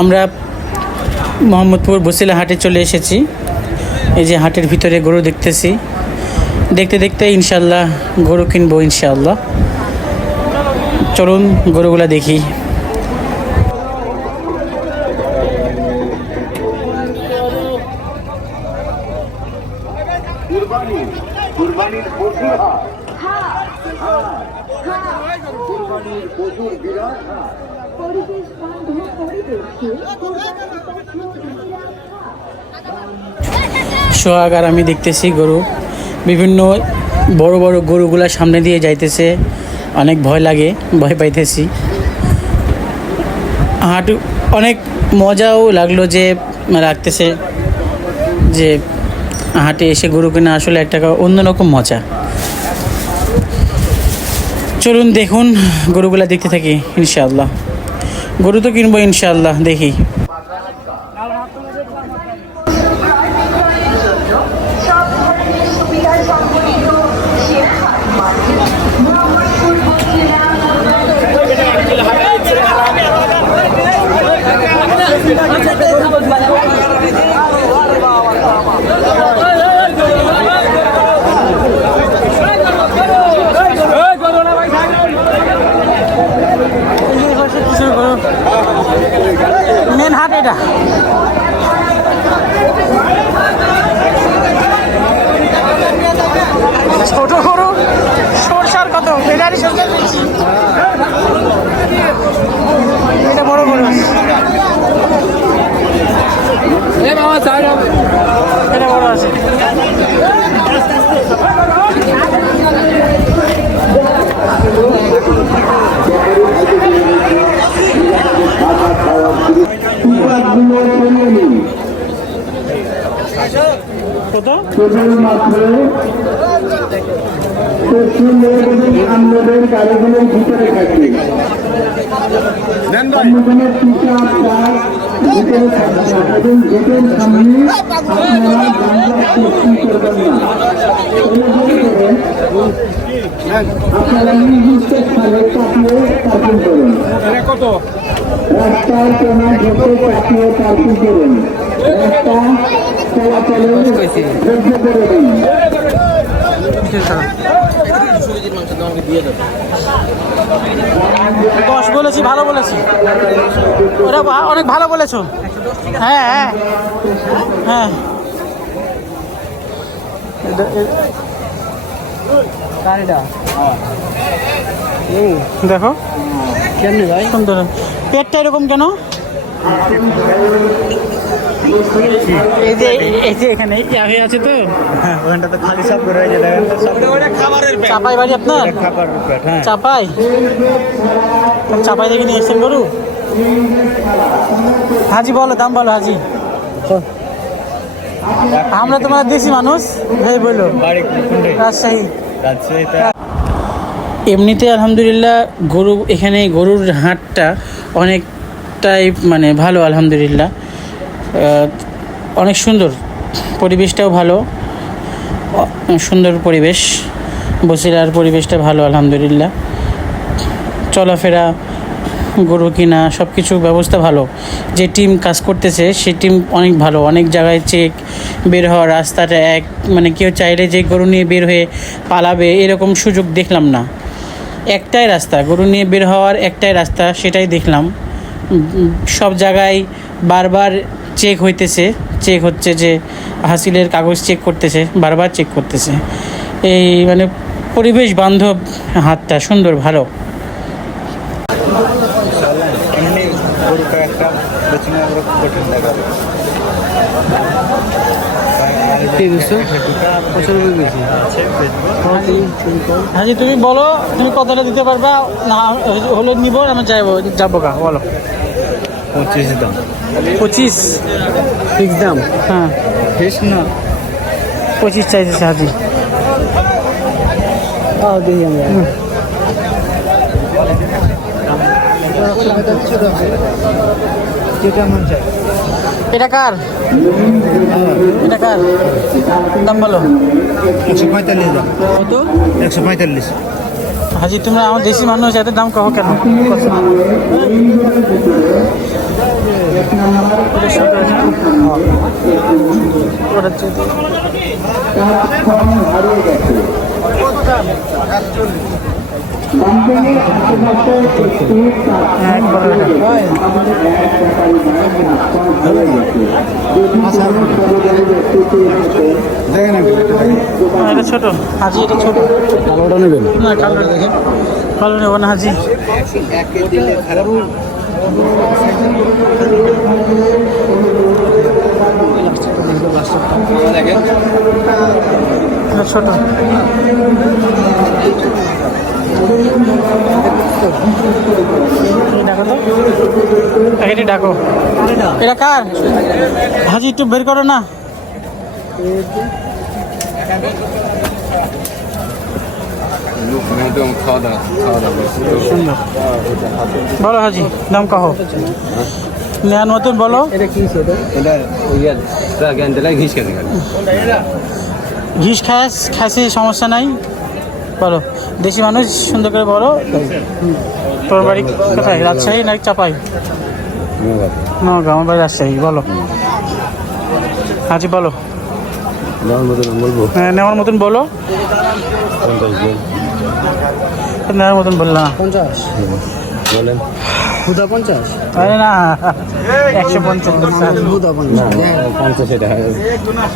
আমরা মোহাম্মদপুর বসিলা হাটে চলে এসেছি। এই যে হাটের ভিতরে গরু দেখতেছি। দেখতে দেখতে ইনশাল্লাহ গরু কিনবো ইনশাল্লাহ চলুন গরুগুলা দেখি কুরবানি কুরবানির পশুর হাট কুরবানির পশুর বিরাট হাট পরিবেশ বান্ধব পরিবেশকে সোহাগ আর আমি দেখতেছি গরু। বিভিন্ন বড় বড় গরুগুলা সামনে দিয়ে যাইতেছে। অনেক ভয় লাগে, ভয় পাইতেছি। হাট, অনেক মজাও লাগল যে রাখতেছে যে হাটে এসে গরু কেনা আসলে একটা অন্যরকম মজা। চলুন দেখুন গরুগুলা দেখতে থাকি, ইনশাআল্লাহ। গরু তো কিনবো ইনশাল্লাহ দেখি Yeah. সামনের গাড়িগুলোর ভিতরে থাকবে সামনে পিতা তার ভিতরে থাকবে এবং গেটের সামনে আপনারা যানজট সৃষ্টি করবেন না আপনারা নির্দিষ্ট রাস্তার দশ বলেছি ভালো বলেছি। ওরা অনেক ভালো বলেছ। হ্যাঁ হ্যাঁ। হ্যাঁ। দেখো। কেমনি ভাই? সুন্দর। পেটটা এরকম কেন? এই যে এই যে এখানে। ইয়া হয়ে আছে তো? ওখানটা তো খালি সব করে হয়েছে দেখেন তো চাপাই বাড়ি আপনার? হ্যাঁ। চাপাই? চাপাই থেকে নিয়ে এসছেন গরু? হাজি বলো দাম বলো হাজি। আমরা তোমার দেশি মানুষ এই বলো। রাজশাহী। এমনিতে আলহামদুলিল্লাহ গরু এখানে গরুর হাটটা অনেকটাই মানে ভালো আলহামদুলিল্লাহ। অনেক সুন্দর। পরিবেশটাও ভালো। সুন্দর পরিবেশ। বসিরার পরিবেশটা ভালো, আলহামদুলিল্লাহ। চলাফেরা, গরু কিনা সব কিছু ব্যবস্থা ভালো। যে টিম কাজ করতেছে, সে টিম অনেক ভালো। অনেক জায়গায় চেক, বের হওয়ার রাস্তাটা এক মানে কেউ চাইলে যে গরু নিয়ে বের হয়ে পালাবে, এরকম সুযোগ দেখলাম না। একটাই রাস্তা, গরু নিয়ে বের হওয়ার একটাই রাস্তা, সেটাই দেখলাম। সব জায়গায় বারবার চেক হইতেছে চেক হচ্ছে যে হাসিলের কাগজ চেক করতেছে, বারবার চেক করতেছে। এই মানে পরিবেশ বান্ধব হাতটা সুন্দর, ভালো। হাজি, তুমি বলো, তুমি কতটা দিতে পারবা, না, হলে নিব, আমি যাব যাব গা, বলো। পঁচিশ দাম। পঁচিশ? ফিক্স দাম? হ্যাঁ। ফিস না। পঁচিশ চাইতেছে হাজি হুম। যেটা মন চাই এটা কার? এটা কার? দাম বলো। একশো পঁয়তাল্লিশ দাম। কত? একশো পঁয়তাল্লিশ। হাজি তোমরা আমার দেশি মানুষ এত দাম কহ কেন? নাম্বার এটা ছোট। হাজি এটা ছোট কালোটা নেবেন না কালো দেখেন কালো নেব না হাজি ছোট এখানে ডাকো এটা কার? হাজি একটু বের করো না। একদম খাওয়া দাওয়া খাওয়া দাওয়া সুন্দর বলো হাজি দাম কহ। নেওয়ার মতন বলো। এটা ঘিস খেতে ঘিস খাস খাসি সমস্যা নাই। বলো দেশি মানুষ সুন্দর করে বলো। তোর বাড়ি কোথায় রাজশাহী না চাপাই? আমার বাড়ি রাজশাহী বলো। হাজি বলো। হ্যাঁ, নেওয়ার মতন বলো। পঞ্চাশ দিন নেওয়ার মতন বলল না। পঞ্চাশ? বলেন। হুদা পঞ্চাশ? আরে না একশো পঞ্চাশ। হুদা পঞ্চাশ পঞ্চাশ এটা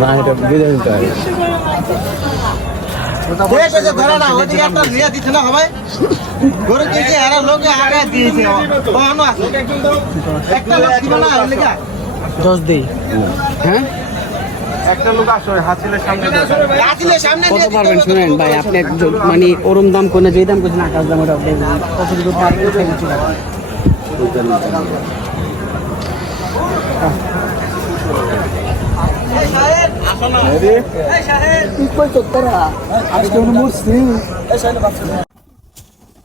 না এটা বুঝে নিতে হবে। দশ দিই। হ্যাঁ? কত পারবেন শুনেন ভাই আপনি একজন মানে ওরম দাম যে দাম করছেন আকাশ দাম ওটা পারবেন।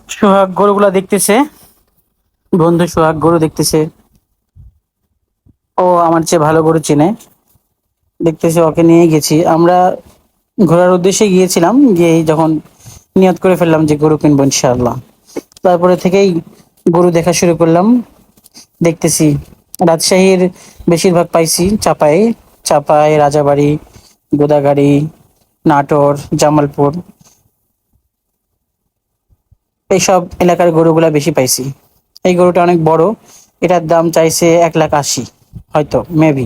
সোহাগ গরুগুলা দেখতেছে। বন্ধু সোহাগ গরু দেখতেছে। ও আমার চেয়ে ভালো গরু চেনে। দেখতেছে ওকে নিয়ে গেছি। আমরা ঘোরার উদ্দেশ্যে গিয়েছিলাম, গিয়ে যখন নিয়ত করে ফেললাম যে গরু কিনবো ইনশাআল্লাহ। তারপরে থেকেই গরু দেখা শুরু করলাম। দেখতেছি রাজশাহীর বেশিরভাগ পাইছি চাপাই চাপাই, রাজাবাড়ি, গোদাগাড়ি, নাটোর, জামালপুর। এইসব এলাকার গরুগুলা বেশি পাইছি। এই গরুটা অনেক বড়, এটার দাম চাইছে এক লাখ আশি, হয়তো মেবি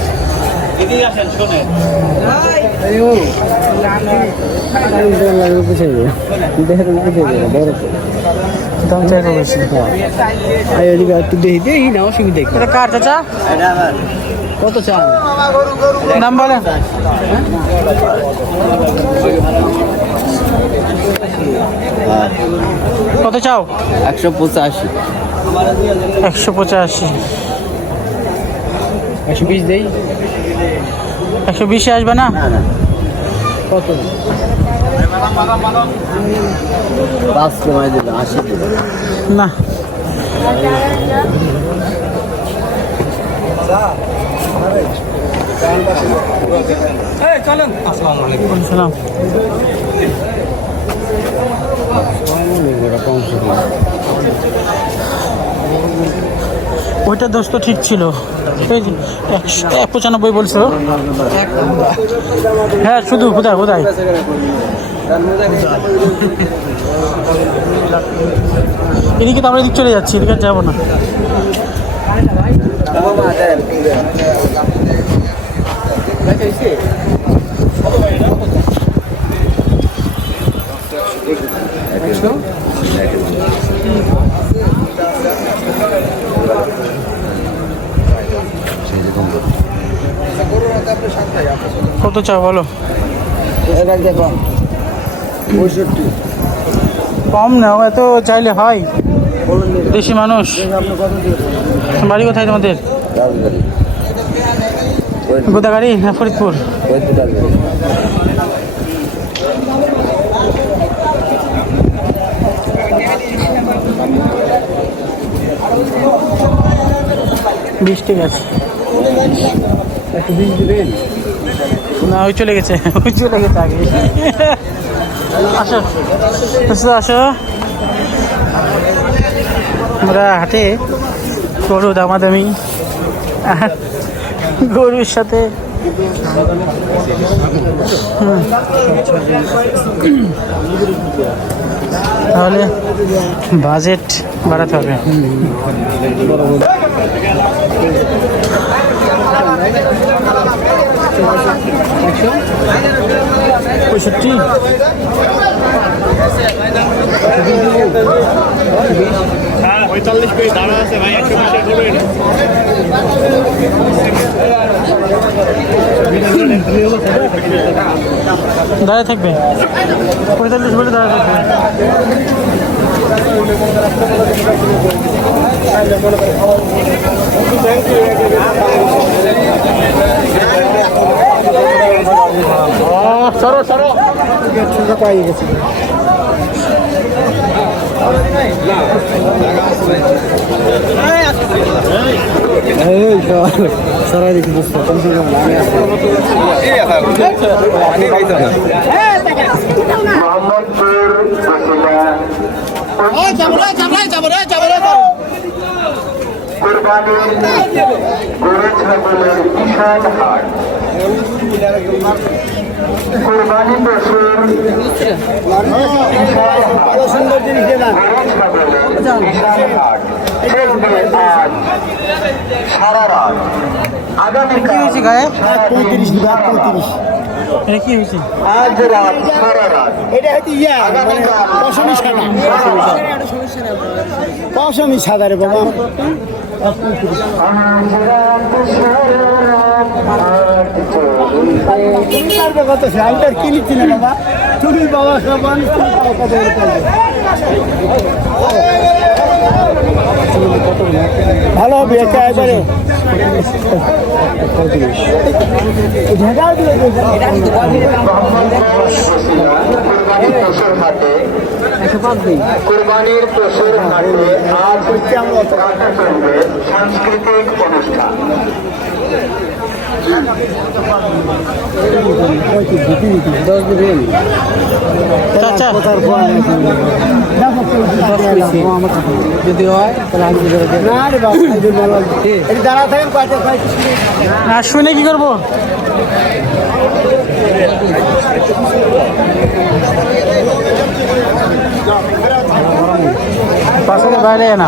কত চান? দাম বলেন। কত চাও? একশো পঁচাশি। একশো পঁচাশি। একশো বিশ দেই? একশো বিশে আসবে না? কত? পাঁচ কমাই দিল আশি না। ওইটা দোস্ত ঠিক ছিল। এক পঁচানব্বই বলছো? হ্যাঁ শুধু, কোথায় কোথায়? এদিকে তো আমরা এদিক চলে যাচ্ছি, এদিকে যাব না। কত চাও বলো? পঁয়ষট্টি। কম না এত চাইলে হয়। দেশি মানুষ। বাড়ি কোথায় তোমাদের? গোদাগাড়ি না ফরিদপুর? বিশ ঠিক আছে একটু বিষ দিবেন না, ওই চলে গেছে। ওই চলে গেছে আগে। আসো আসো আমরা হাটে গরু দামাদামি, গরুর সাথে। তাহলে বাজেট বাড়াতে হবে। পঁয়ষট্টি পঁয়তাল্লিশ করে দাঁড়া আছে ভাই একশো বিশে করবেন দাঁড়ায় থাকবে পঁয়তাল্লিশ বলে দাঁড়ায় থাকবে সরাই দেখি বুঝতে কমসে কম আমি আসছি মোহাম্মদপুর উপজেলা কুরবানির গরু ছাগলের বিশাল হাট কুরবানি পশুর সুন্দর জিনিস সারা রাত আগামীকাল? পঁয়ত্রিশ। পঁয়ত্রিশ এটা কি হয়েছে? আজ রাত সারা রাত। এটা হয়তো ইয়া মানে পশমি সাদা। পশমি সাদা রে বাবা। তুমি পারবে কত সে আমি কিনেছি না বাবা। তুমি সব মানুষ তুমি হবে একা এবারে ঢেকাও দিলে কুরবানির পশুর হাটে আজ সাংস্কৃতিক অনুষ্ঠান। যদি শুনে কি করব? বাইরে না।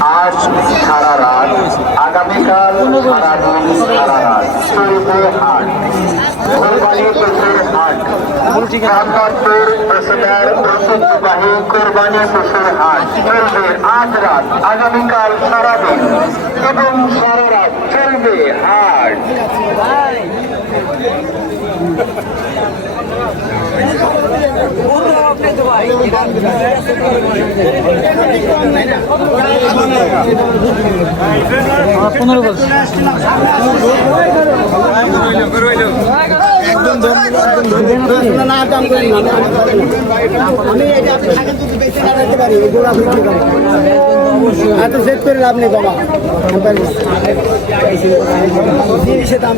আজ সারা রাত, আগামীকাল সারা দিন সারা রাত। চলবে হাট কুরবানি পশুর হাট মোহাম্মদপুর বসুদার ঐতিহ্যবাহী কুরবানি পশুর হাট। চলবে আজ রাত, আগামীকাল সারা দিন। এবং সারা রাত চলবে হাট। পনেরো বলছি না দাম করি না আমি এটা আপনি থাকেন যদি বেশি না রাখতে পারি করেন? এত সেট করে লাভ নেই বাবা। আমি পারি না। জিনিসের দাম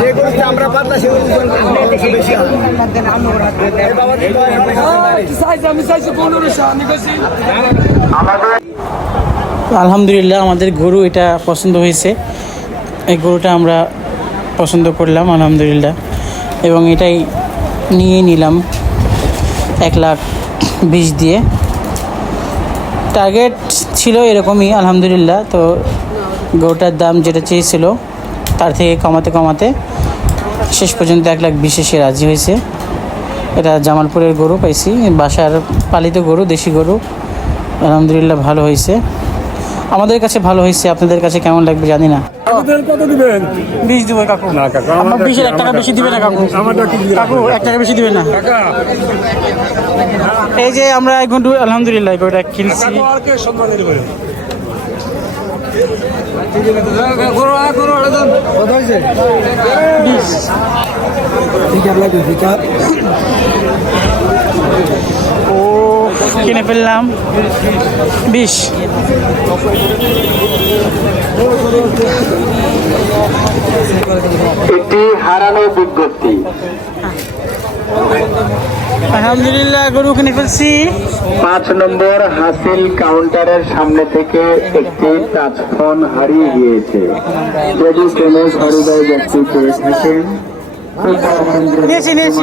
যে গরুটা আমরা পাতলা সেগুলো বেশি বেশি। এই বাবা দিতে অনেক আমাদের আলহামদুলিল্লাহ আমাদের গরু এটা পছন্দ হয়েছে। এই গরুটা আমরা পছন্দ করলাম আলহামদুলিল্লাহ। এবং এটাই নিয়ে নিলাম এক লাখ বিশ দিয়ে। টার্গেট ছিল এরকমই, আলহামদুলিল্লাহ। তো গরুটার দাম যেটা চেয়েছিল, তার থেকে কমাতে কমাতে শেষ পর্যন্ত এক লাখ বিশে সে রাজি হয়েছে। এটা জামালপুরের গরু পাইছি, বাসার পালিত গরু, দেশি গরু। আলহামদুলিল্লাহ ভালো হয়েছে। আমাদের কাছে ভালো হয়েছে আপনাদের কাছে কেমন লাগবে জানি না। কত দিবেন? বিশ দেবো কাকু। না কাকা আমার বিশের এক টাকা বেশি দিবে না কাকু? কাকু এক টাকা বেশি দিবে না। এই যে আমরা এক ঘণ্টা আলহামদুলিল্লাহ ওটা কিনছি। ও কিনে ফেললাম। বিশ। একটি হারানো বিজ্ঞপ্তি। আলহামদুলিল্লাহ গরু কিনে ফেলছি। পাঁচ নম্বর হাসিল কাউন্টারের সামনে থেকে একটি টাচ ফোন হারিয়ে গিয়েছে। যদি কোনো সহৃদয় ব্যক্তি পেয়ে থাকেন নিয়েছি, নিয়েছি।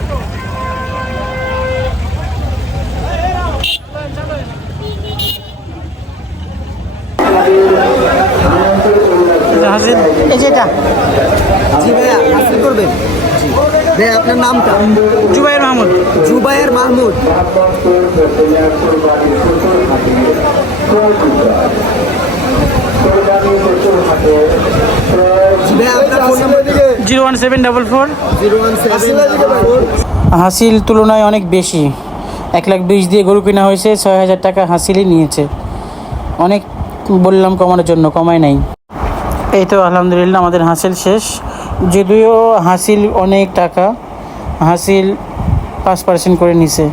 হাসিল এই যে এটা। জি ভাইয়া হাসিল করবেন? ভাইয়া আপনার নামটা? জুবাইর মাহমুদ। জুবায়ের মাহমুদ। আপনার zero one seven double four. Zero one seven হাসিল তুলনায় অনেক বেশি। এক লাখ বিশ দিয়ে গরু কেনা হয়েছে ছয় হাজার টাকা হাসিলই নিয়েছে। অনেক বললাম কমানোর জন্য কমায় নাই। এই তো আলহামদুলিল্লাহ, আমাদের হাসিল শেষ। যদিও হাসিল অনেক টাকা, হাসিল পাঁচ পার্সেন্ট করে নিছে।